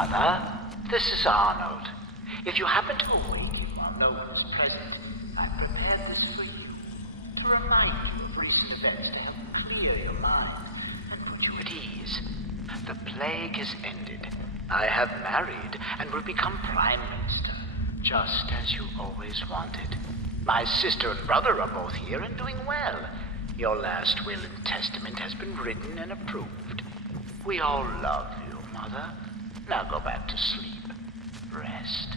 Mother, this is Arnold. If you happen to awaken while no one is present, I prepared this for you, to remind you of recent events to help clear your mind and put you at ease. The plague has ended. I have married and will become Prime Minister, just as you always wanted. My sister and brother are both here and doing well. Your last will and testament has been written and approved. We all love you, Mother. Now go back to sleep. Rest.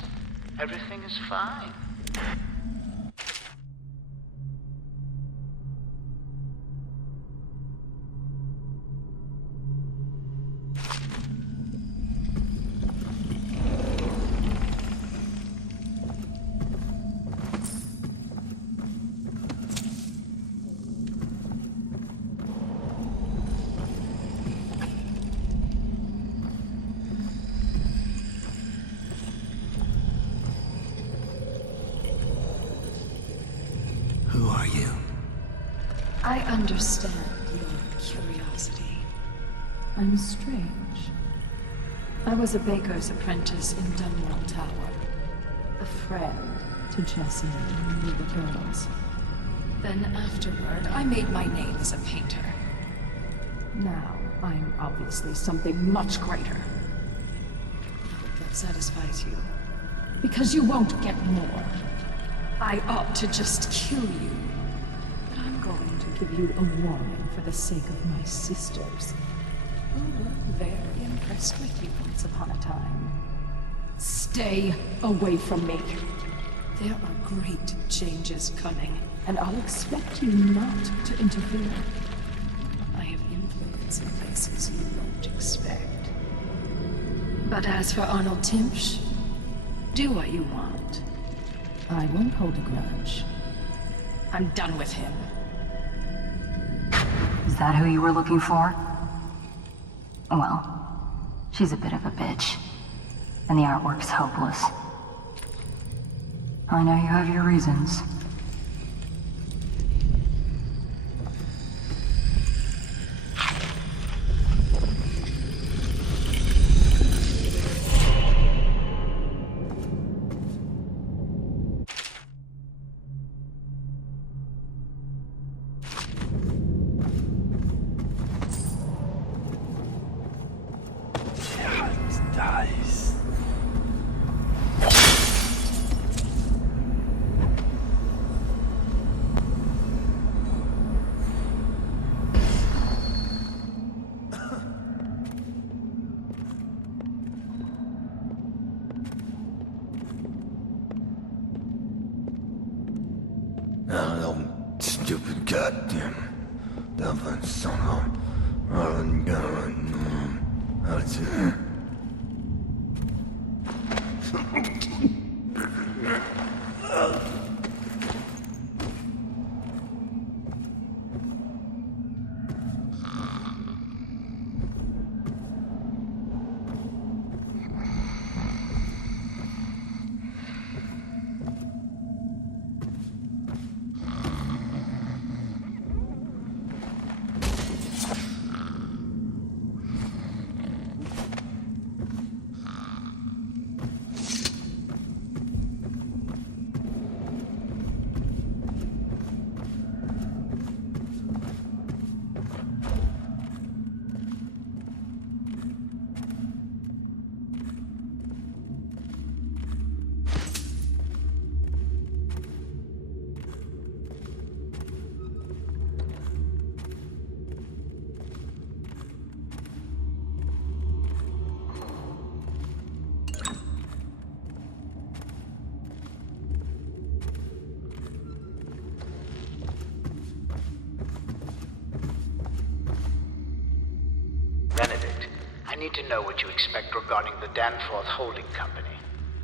Everything is fine. Who are you? I understand your curiosity. I'm strange. I was a baker's apprentice in Dunwall Tower. A friend to Jessie and the girls. Then afterward, I made my name as a painter. Now, I'm obviously something much greater. I hope that satisfies you. Because you won't get more. I ought to just kill you. But I'm going to give you a warning for the sake of my sisters, who were very impressed with you once upon a time. Stay away from me. There are great changes coming, and I'll expect you not to interfere. I have influence in places you won't expect. But as for Arnold Timsh, do what you want. I won't hold a grudge. I'm done with him. Is that who you were looking for? Well, she's a bit of a bitch. And the artwork's hopeless. I know you have your reasons. Stupid goddamn Dublin son of Arlen Gunn. That's it. I need to know what you expect regarding the Danforth Holding Company.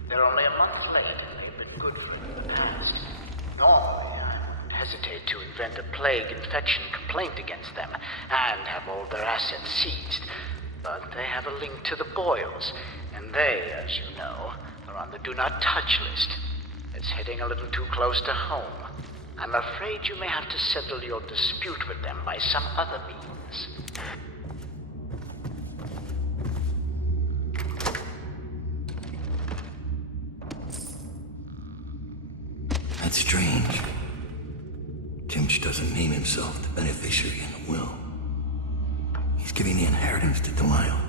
They're only a month late, and they've been good for it in the past. Normally, I would hesitate to invent a plague infection complaint against them, and have all their assets seized. But they have a link to the Boyles, and they, as you know, are on the Do Not Touch list. It's hitting a little too close to home. I'm afraid you may have to settle your dispute with them by some other means. That's strange. Timsh doesn't name himself the beneficiary in the will. He's giving the inheritance to Delilah.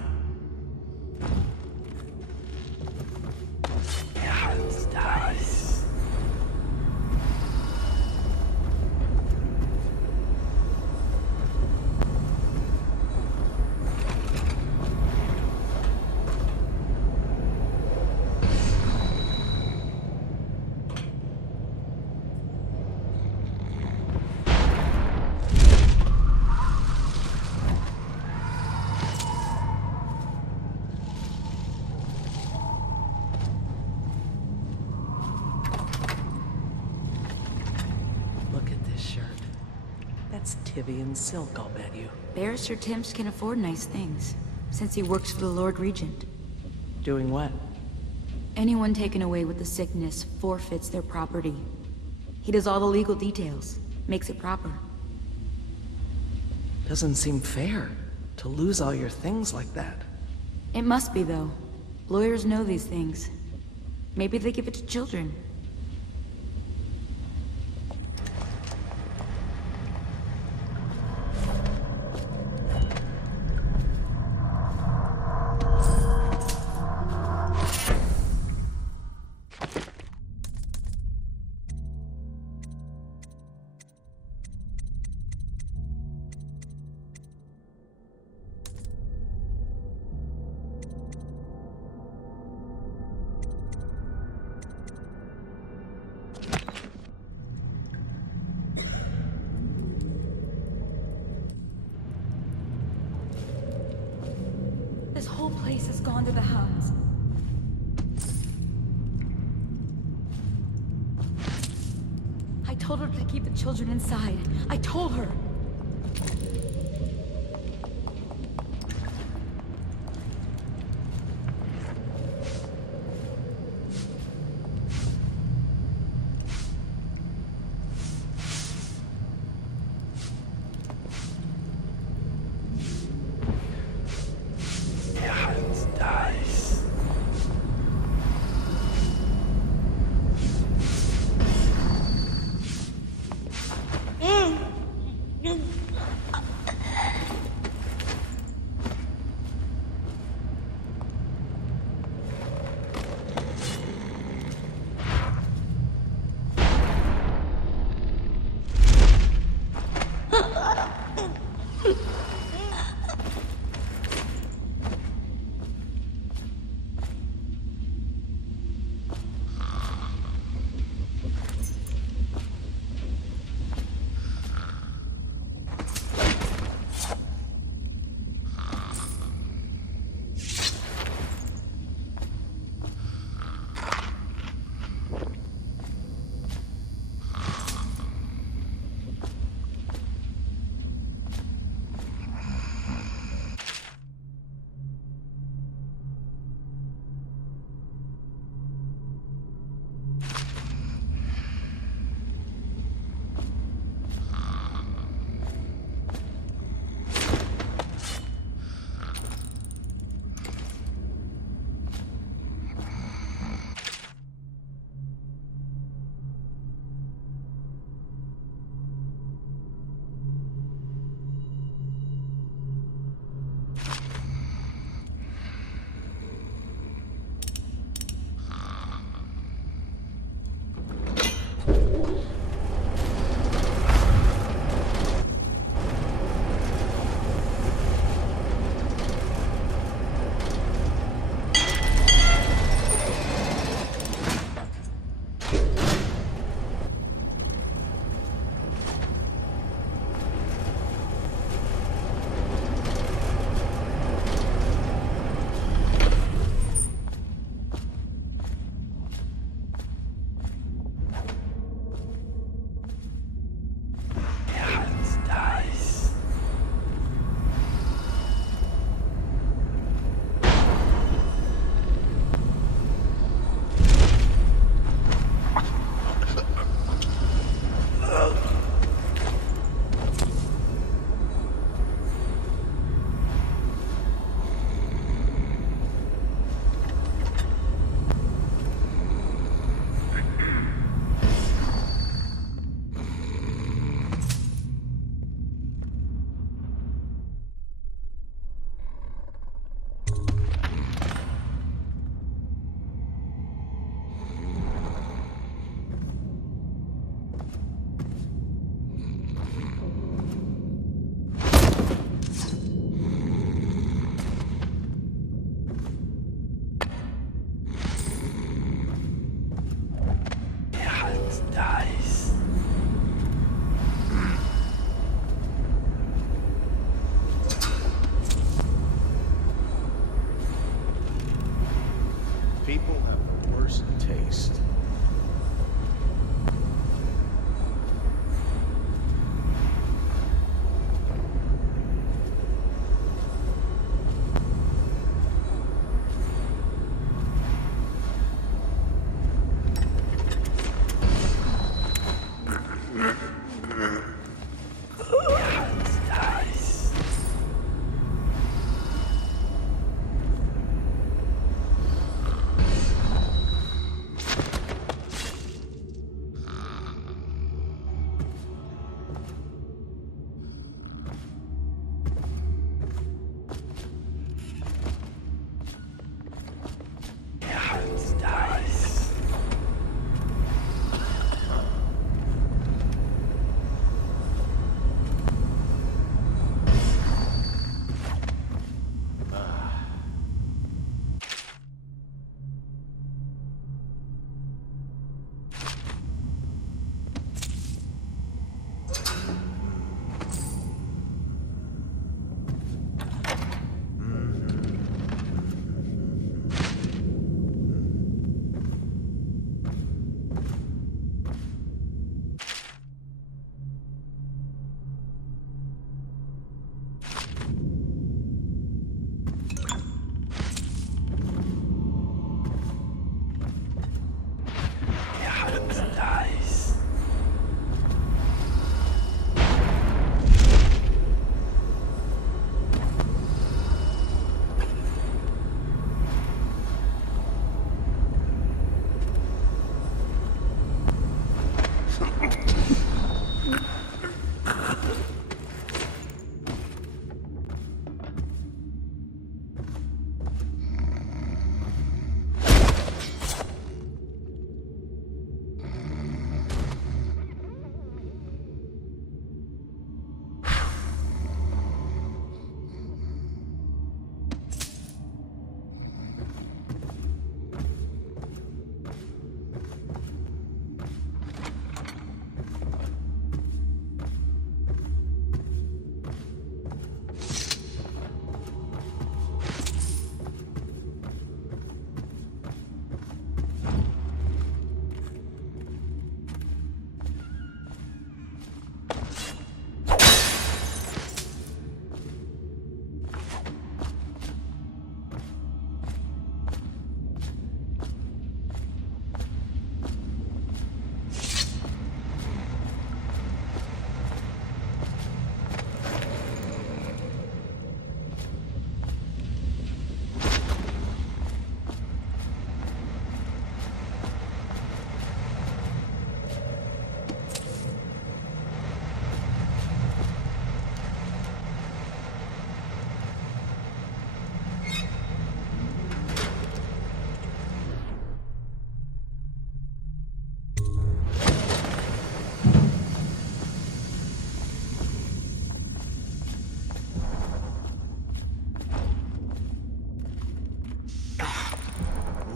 Tivian silk, I'll bet you. Barrister Timsh can afford nice things, since he works for the Lord Regent. Doing what? Anyone taken away with the sickness forfeits their property. He does all the legal details, makes it proper. Doesn't seem fair to lose all your things like that. It must be, though. Lawyers know these things. Maybe they give it to children. This whole place has gone to the hounds. I told her to keep the children inside. I told her.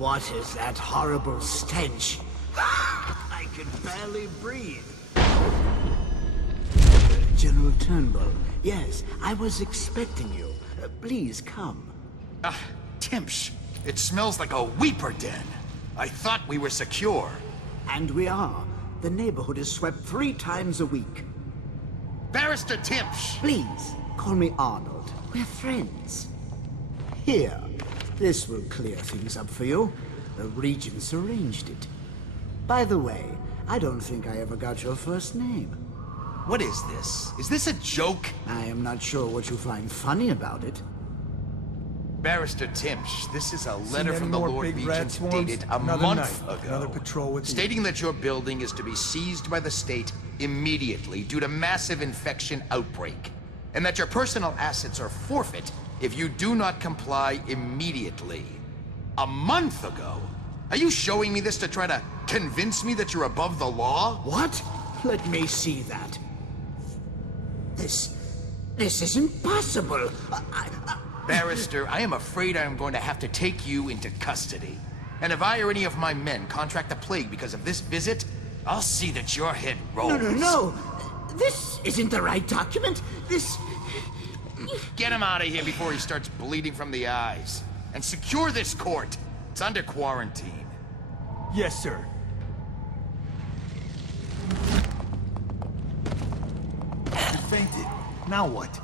What is that horrible stench? I can barely breathe. General Turnbull, yes, I was expecting you. Please come. Timsh, it smells like a weeper den. I thought we were secure. And we are. The neighborhood is swept 3 times a week. Barrister Timsh! Please, call me Arnold. We're friends. Here, this will clear things up for you. The Regents arranged it. By the way, I don't think I ever got your first name. What is this? Is this a joke? I am not sure what you find funny about it. Barrister Timsh, this is a letter from the Lord Regent dated a Another month night, ago. another patrol with stating that your building is to be seized by the state immediately due to massive infection outbreak, and that your personal assets are forfeit if you do not comply immediately. A month ago? Are you showing me this to try to convince me that you're above the law? What? Let me see that. This is impossible. Barrister, I am afraid I am going to have to take you into custody. And if I or any of my men contract the plague because of this visit, I'll see that your head rolls. No. This isn't the right document. This... Get him out of here before he starts bleeding from the eyes. And secure this court. It's under quarantine. Yes, sir. He fainted. Now what?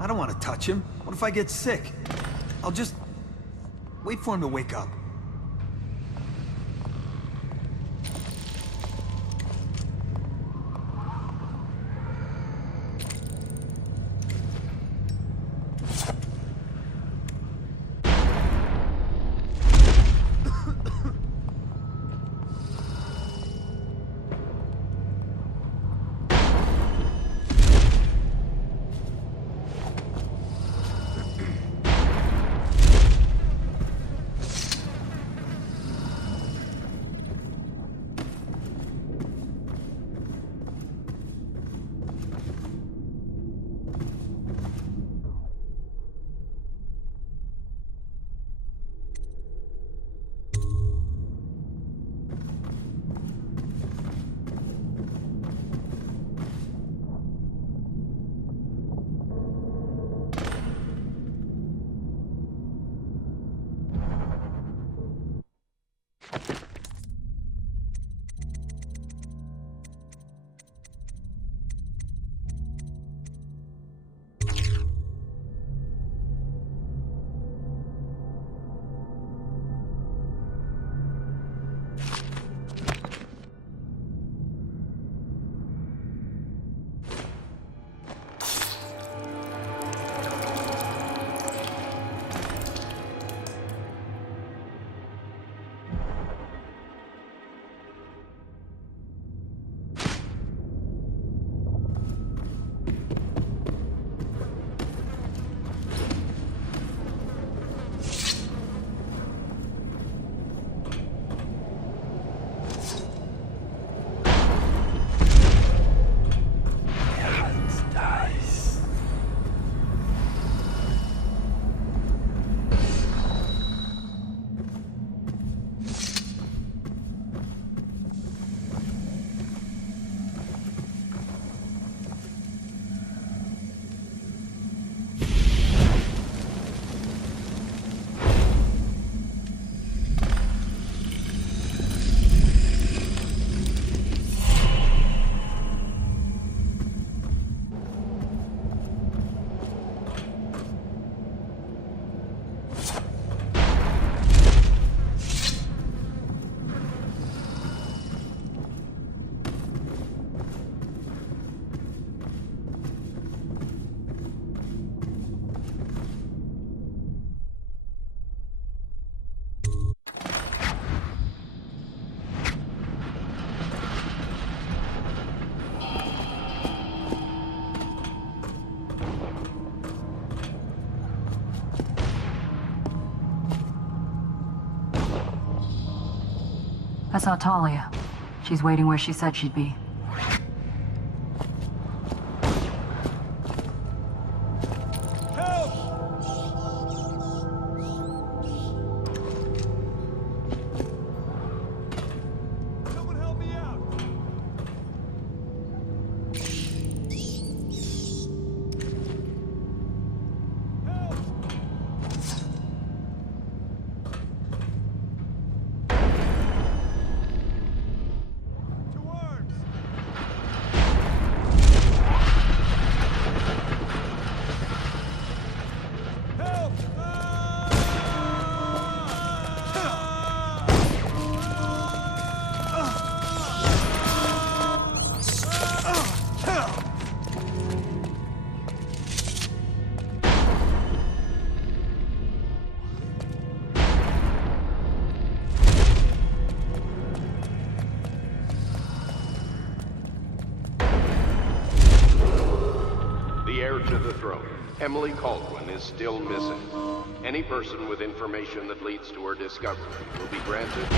I don't want to touch him. What if I get sick? I'll just... wait for him to wake up. I saw Thalia. She's waiting where she said she'd be. heir to the throne. Emily Caldwin is still missing. Any person with information that leads to her discovery will be granted...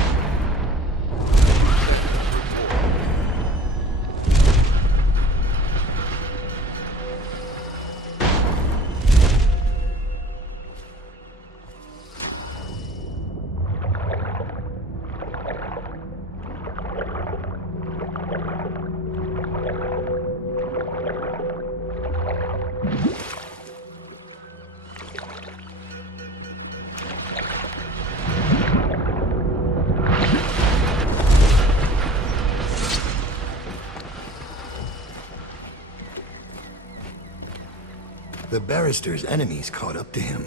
The barrister's enemies caught up to him.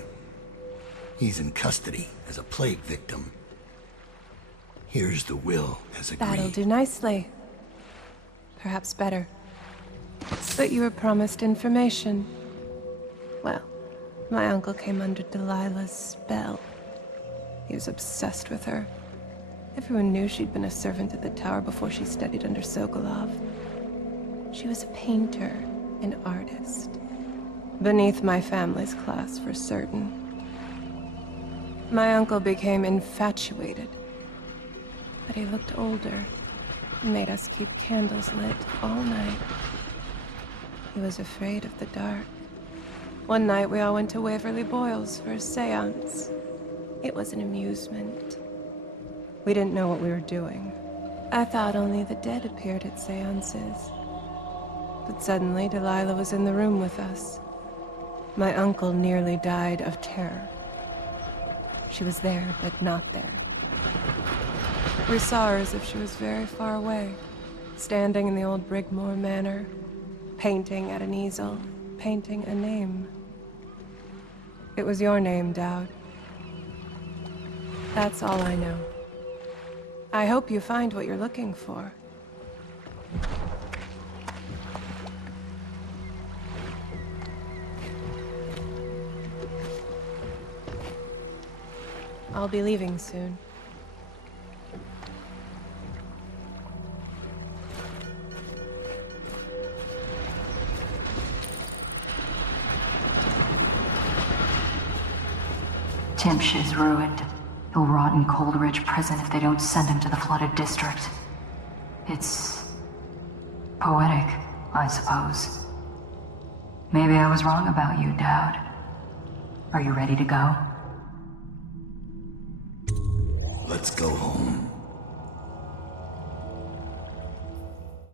He's in custody as a plague victim. Here's the will as agreed. That'll do nicely. Perhaps better. But you were promised information. Well, my uncle came under Delilah's spell. He was obsessed with her. Everyone knew she'd been a servant at the tower before she studied under Sokolov. She was a painter, an artist. Beneath my family's class, for certain. My uncle became infatuated. But he looked older, and made us keep candles lit all night. He was afraid of the dark. One night we all went to Waverly Boyle's for a seance. It was an amusement. We didn't know what we were doing. I thought only the dead appeared at seances. But suddenly Delilah was in the room with us. My uncle nearly died of terror. She was there, but not there. We saw her as if she was very far away, standing in the old Brigmore Manor, painting at an easel, painting a name. It was your name, Daud. That's all I know. I hope you find what you're looking for. I'll be leaving soon. Timsh is ruined. He'll rot in Coldridge Prison if they don't send him to the flooded district. It's... poetic, I suppose. Maybe I was wrong about you, Daud. Are you ready to go? Let's go home.